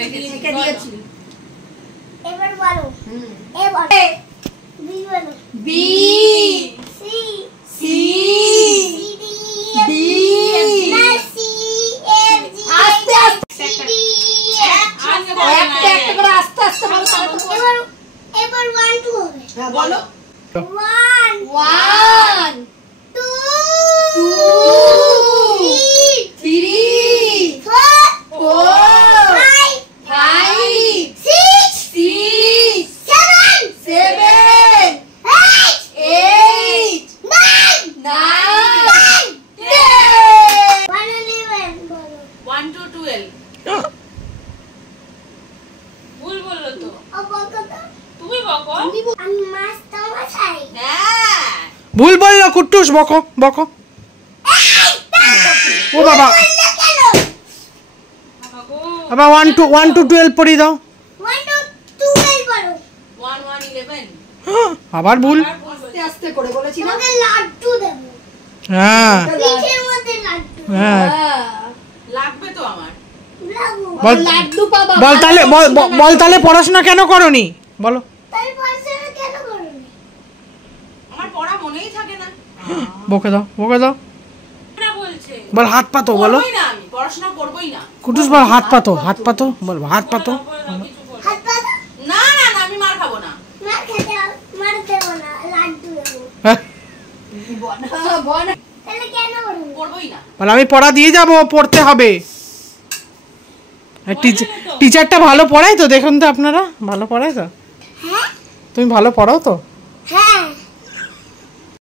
রেখে দিয়েছি। এবার বলো। এবার বি বলো। বি সি সি ডি না সি এফ জি আস্তে আস্তে ডি একটা একটা করে আস্তে আস্তে বলো। এবার 1 2 হবে। হ্যাঁ বলো। 1 1 2 2 3 4 4 5 5 6 6 7 7 8 8 9 9 10 111 বলো। 1 to 12 ভুল বললো তো। ও বলো তো। তুমি বকো। আমি মাস্টার মশাই। হ্যাঁ ভুল বললো কুট্টুস, বকো বকো। ও বাবা, কেন? বাবাগো। আবার 1 to 12 পড়ি দাও। 1 to 12 বলো। 1 1 11 আবার ভুল। আর ভুল আস্তে আস্তে করে বলেছিলাম। তোমাকে লাড্ডু দেব। হ্যাঁ পিঠের মধ্যে লাড্ডু হ্যাঁ লাগবে তো আমার। লাগু। বল লাড্ডু পাবা। বল তাহলে বল তাহলে পড়াশোনা কেন করনি বলো। তাই পড়াশোনা কেন করনি? আমার পড়া মনেই থাকে না। বকে দাও বকে দাও। না বলছে। বল হাত পাতো বলো। করবোই না আমি, পড়াশোনা করবোই না। কুটুস বল হাত পাতো, হাত পাতো বল, হাত পাতো। বলে দাও, কিছু বলো। হাত পা দাও। না না না আমি মার খাবো না। মার দেবো না, লাড্ডু দেবো। হ্যাঁ, বনা বনা তাহলে কেন করবি? করবোই না। বল আমি পড়া দিয়ে যাব, পড়তে হবে। টিচারটা ভালো পড়ায় তো, দেখুন তো আপনারা, ভালো পড়ায় তো। হ্যাঁ তুমি ভালো পড়াও তো। হ্যাঁ